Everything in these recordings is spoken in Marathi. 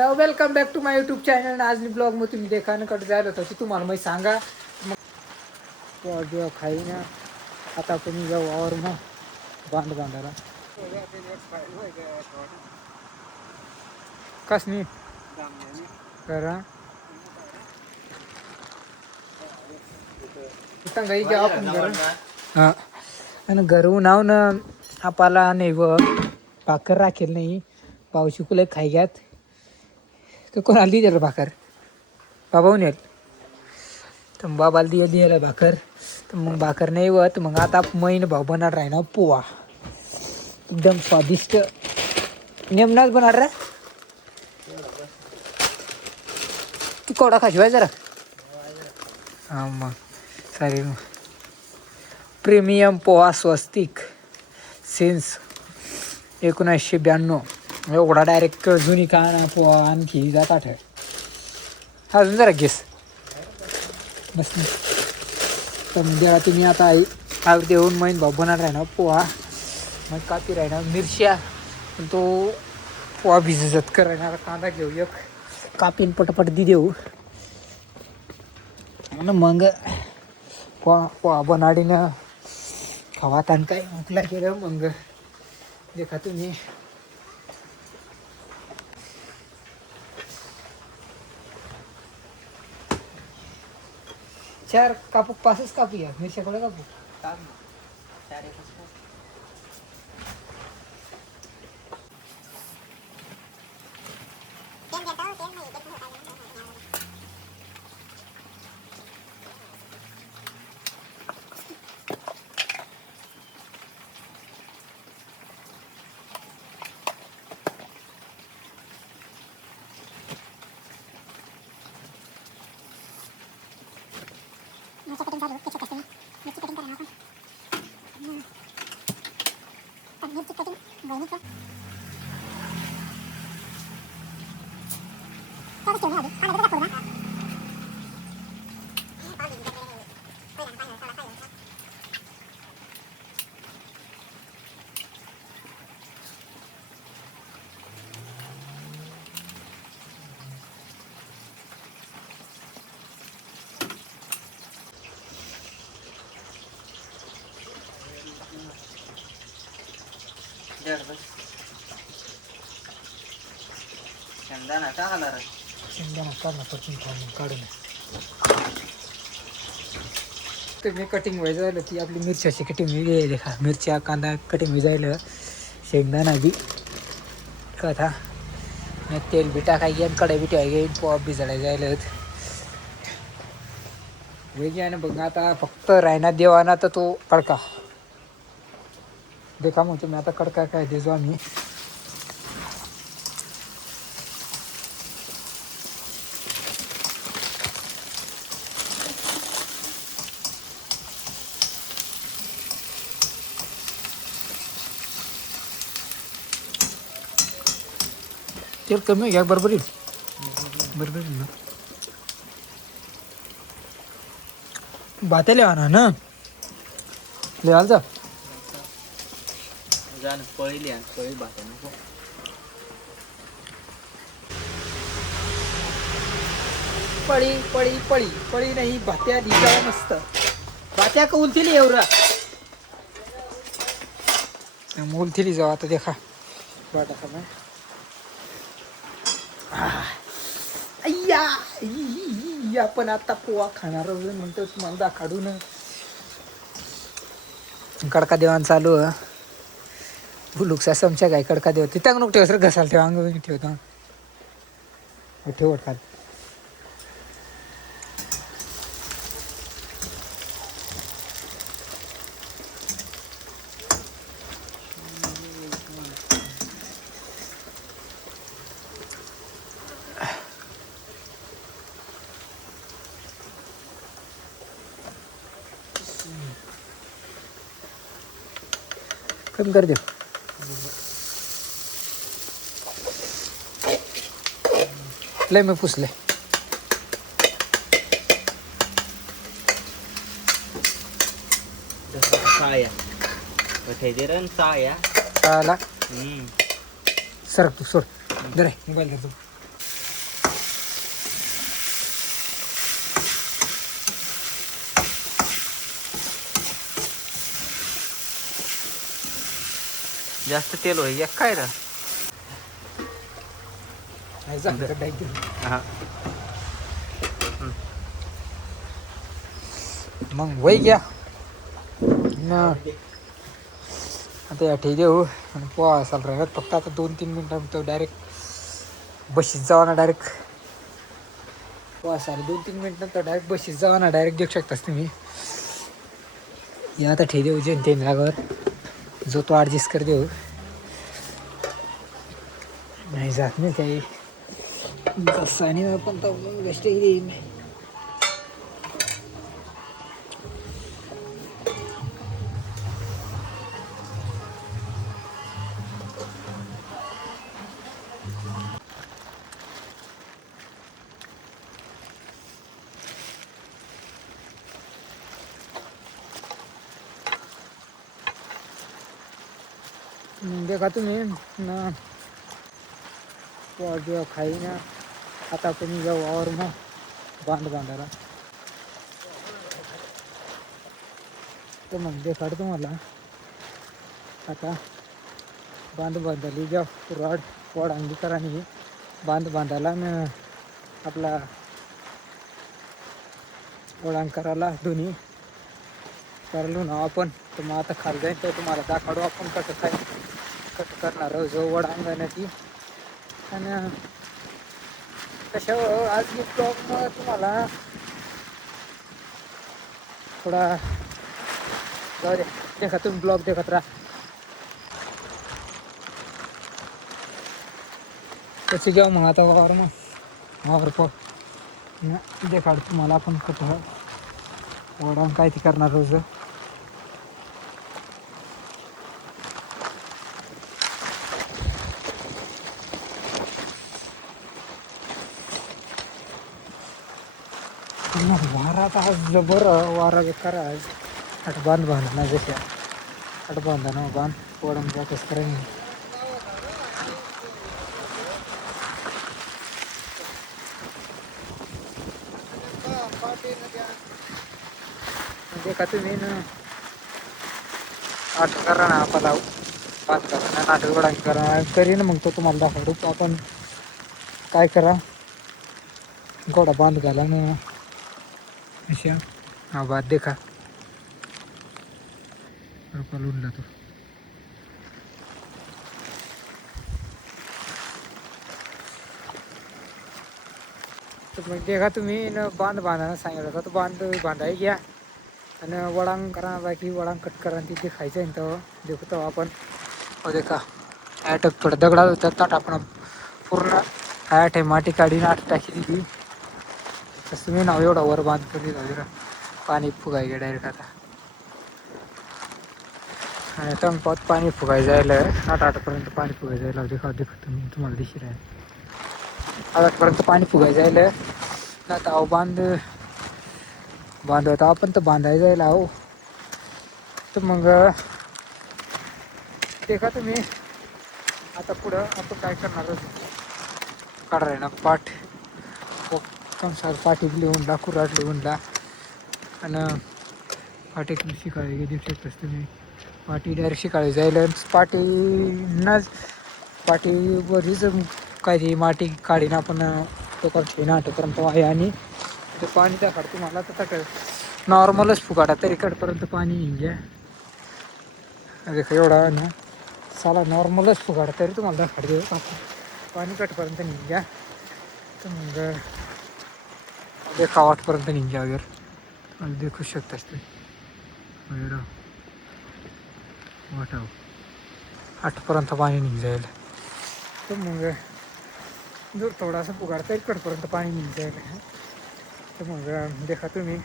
Welcome back to my YouTube channel. आज मी ब्लॉग मध्ये तुम्ही देखा ना कडे जायला होता तुम्हाला माहिती सांगा मग जेव्हा खाई ना आता आपण जाऊ और मग बांधायला कस नाही करा आपण घर हां आणि घरून नाव ना आपला नाही व भाकर राखेल नाही पावशी कुले खाई घ्यात तर कोण आली त्याला भाकर बाबाहून येईल तर बाबाला दिला भाकर तर मग भाकर नाही वत मग आता मैन भाऊ बनणार राही ना पोहा एकदम स्वादिष्ट नेमनाच बनणार रे तू कोडा खाशिवाय जरा हां मग चालेल मग प्रीमियम पोहा स्वस्तिक सिन्स 1992 एवढा डायरेक्ट जुनी का ना पोहा आणखी जात आठ अजून जरा घेस बस तर म्हणजे तुम्ही आता आव देऊन मैन भाऊ बनणार आहे ना पोहा मग कापी राहणार मिरच्या पण तो पोहा भिजत कर राहणार कांदा घेऊ एक कापीन पटपट दी देऊ आणि मग पोहा बनाडीनं खावा ताण काय मुकला केलं मग देखा तुम्ही चार कापू पाचच कापू या मिरच्याकडे कापू शेंगदाणा टाकला रे शेंगदाणा काढणं पटकन काढून तर मी कटिंग व्हायचं झालं ती आपली मिरच्याची कटिंग वेगळी देखा मिरच्या कांदा कटिंग व्हायला शेंगदाणा बी कथा तेल बी टाकाय आणि कढई बी ठेवाय पोहा बी जळाय जायला वेगळी आहे ना बघ आता फक्त रायना देवाना तर तो कडका देखा मग तुम्ही आता कडका काय देजो आम्ही तेल कमी घ्या बरोबर येईल बरोबर येईल ना भाते लिहा ना लिहाल जा पळी आणि पळी भाता नको पळी पळी पळी पळी नाही भात्या दिसा मस्त भात्या का उलथिली एवढा उलथिली जाऊ आता देखा बाटा खाना अय्या आपण आता पोहा खाणार म्हणतो तुम्हाला दाखाडून कडका देवान चालू भुलुकसा समच्या काय कडका देव तिथं नको ठेव सर घसाल ठेव अंग ठेवतो ठेवत खाल कमी कर दे लय मी पुसले साया दे रन साया साला सरक तू सोड जरा मोबाईल घेतो जास्त तेल होई या काय रा हा मग वय घ्या ना आता या ठीक देऊ आणि पोहा असाल राहत फक्त आता 2-3 मिनटं तो डायरेक्ट बशीत जावा ना डायरेक्ट पोहा असाल 2-3 मिनटं डायरेक्ट बशीत जावा ना डायरेक्ट देऊ शकतास तुम्ही या आता ठीक देऊ जे ते जागावर जो तो ॲडजस्ट कर देऊ नाही जात नाही काही जसं आणि आपण तर गोष्ट येईल देखा तुम्ही ना जेव्हा खाई ना आता आपण जाऊ और मग बांधायला तर मग देखाड तुम्हाला आता बांधायला जेव्हा रॉड आणली करा आणि बांधायला न आपला वळण करायला दोन्ही करायला ना आपण तर मग आता खाली जाईल तर तुम्हाला दाखवू आपण कसं काय कट करणार जो वडांगण ती आणि तशा आज मी ब्लॉग तुम्हाला थोडा जाऊ दे देखा तुम्ही ब्लॉग देखत राहा त्याची जेव्हा मग आता वावर देखाड तुम्हाला आपण कुठं वडांग काय ते करणार रोज वारा आता आज जबर वारा बेकार आज बांधना जशा बांधा बांध वडम जातच करेन देखा तुम्ही ना नाटक करा ना आपला बांध करा ना नाटक वडा करा करीन मग तो तुम्हाला दाखवतो आपण काय करा घोडा बांध घाला ना अशा हा बाद देखा उडला तो तर मग देखा तुम्ही न बांधायला सांगितलं होतं तो बांधाय घ्या आणि वडांग करा बाकी वडांग कट करा तिथे खायचं आहे तर देखतो आपण हो देखा ॲट थोडं दगडा होतात ताट आपण पूर्ण ॲट आहे माती काढी आठ टाकी दिली तसं तुम्ही नाव एवढा वर बांध करी जरा पाणी फुगाय गे डायरेक्ट आता आणि टंपात पाणी फुगाय जायला आठपर्यंत पाणी फुगाय जायला देखा तुम्ही तुम्हाला दिशी राहील आठपर्यंत पाणी फुगाय जायला ना तर अहो बांधवता आपण तर बांधायला जायला अहो तर मग देखा तुम्ही आता पुढं आपण काय करणार काढाय ना पाठ कंसार पाठी लिहून ला कुराट लिहून ला आणि पाठी शिकाळी देऊ शकतोस तुम्ही पाठी डायरेक्ट शिकाळी जायला पाठीनाच पाठीवरच काय ती माती काढीन आपण तो करतो ना आठपर्यंत आहे आणि ते पाणी त्या काढतो मला तर काय नॉर्मलच फुगाडा तरी कडपर्यंत पाणी येईल घ्या एवढा ना साला नॉर्मलच फुगाडा तरी तुम्हाला दाखवतो देऊ पाणी कटपर्यंत निघ घ्या तर मग देखा आठपर्यंत निघ घ्या वगैरे देखू शकतास ते वगैरे वाटाव आठपर्यंत पाणी निघ जाईल तर मग जर थोडासा फुगाडता येईल कडपर्यंत पाणी निघ जाईल तर मग देखा तुम्ही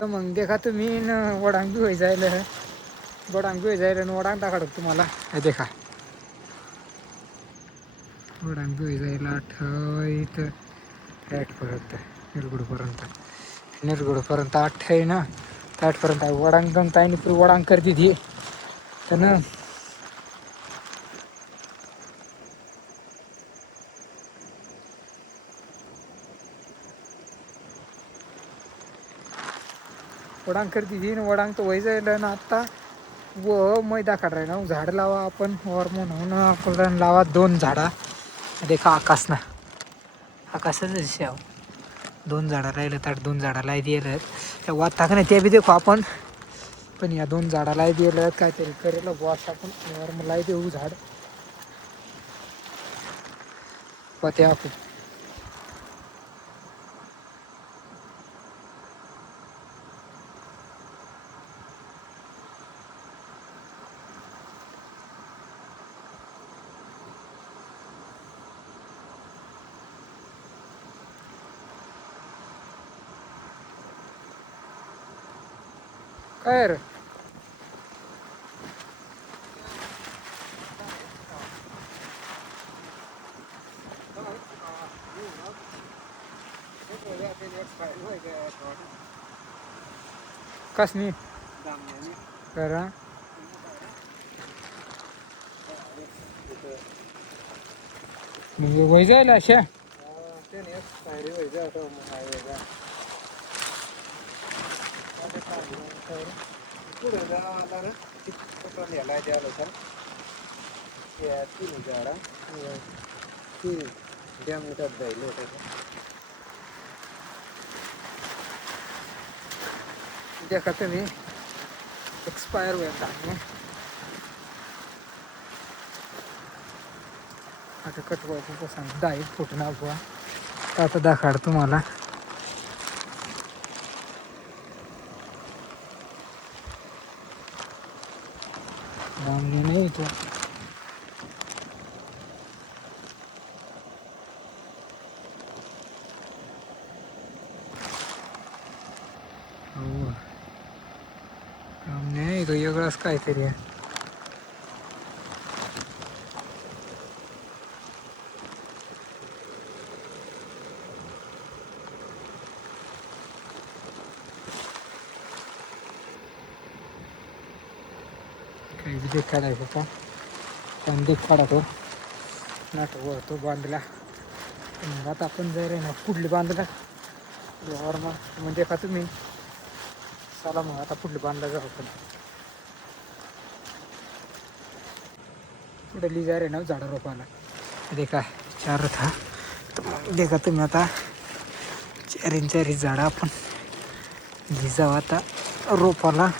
तर मग देखा तुम्ही वडांग बी जायला वडांग बी जायला आणि वडांग टाकाड तुम्हाला हे देखा वडांग बी जायला ठेवायचं ॲटपर्यंत निरगुडपर्यंत निरगुडपर्यंत 8 आहे ना, 8पर्यंत आहे. वडांकण ताईने पुरी वडांक करते ती त्यानं. वडांक करते ती वडांक तर वय जायला ना आत्ता. व मैदा काढाय ना झाड लावा आपण वर म्हणून आपण लावा 2 झाडा. देखा आकाश ना, आकाशच शेव 2 झाडा राहिलं तर 2 झाडाला दिलं त्या वाता का नाही ते बी देखो आपण. पण या 2 झाडाला दिलं काहीतरी करेल वॉश आपण वर मला देऊ झाड पते आपण. काय रे कसनी करा वय जायला अशा देखा तुम्ही एक्सपायर होईल आता कटवायचं सांग 10 फूट ना बुवा. आता दाखड तुम्हाला दामने नाही तो नाही तो वेगळाच काहीतरी आहे. काही बी देख काढायचं का पण देख काढा तो नाटक तो बांधला. मग आता आपण जर आहे ना पुढली बांधला यावर म्हणजे का तुम्ही चला मग आता पुढली बांधला जाऊ. पण पुढे जा रे ना झाडा रोपाला देखा 4 था. देखा तुम्ही आता 4 झाडं आपण भिजावं आता रोपाला.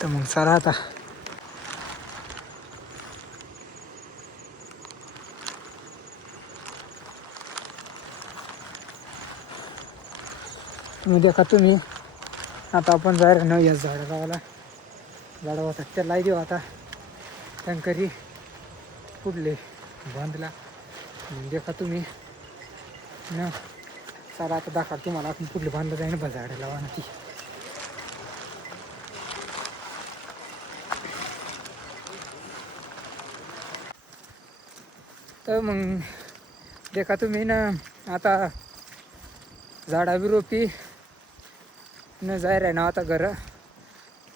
तर मग चला आता तुम्ही देखा तुम्ही आता आपण जायला न या झाडाला होता त्याला देऊ आता टँकरी पुढले बांधला. देखा तुम्ही न चला आता दाखवा तुम्हाला आपण पुढले बांधलं जाईन बा झाडं लावा ना ती. तर मग देखा तुम्ही ना आता झाडा बी रोपी न जायला ना आता घर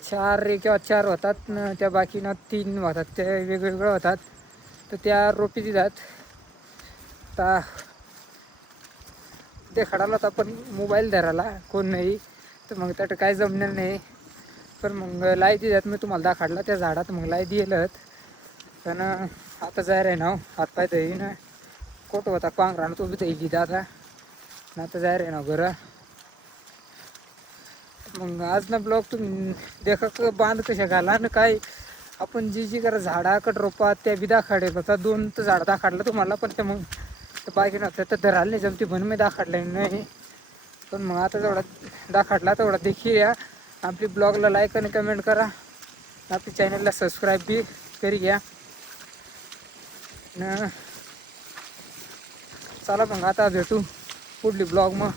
4 किंवा 4 होतात न त्या बाकीनं 3 होतात ते वेगवेगळं होतात. तर त्या रोपी दितात आता ते खडाला तर आपण मोबाईल धरायला कोण नाही तर मग त्यात काय जमणार नाही. पण मग लाई दितात मी तुम्हाला दाखवला त्या झाडात मग लाई दिलं. पण आता जायला ना हातपाय धरी ना कोट होता पांघरानं तो बी धैली आता आता जायला ना घर. मग आज ना ब्लॉग तुम्ही देखा बांध कशा घाला ना काय आपण जी करा झाडाकड रोपात त्या बी दाखाडे होता 2 तर झाड दाखाडलं तुम्हाला. पण ते मग बाकी नव्हतं तर धरायला नाही जमती म्हणून मी दाखाडलं नाही. पण मग आता जेवढा दाखाडला तेवढा देखील या. आपली ब्लॉगला लाईक आणि कमेंट करा. आपल्या चॅनलला सबस्क्राईब बी करी घ्या न. चला मग आता भेटू पुढली ब्लॉग मग.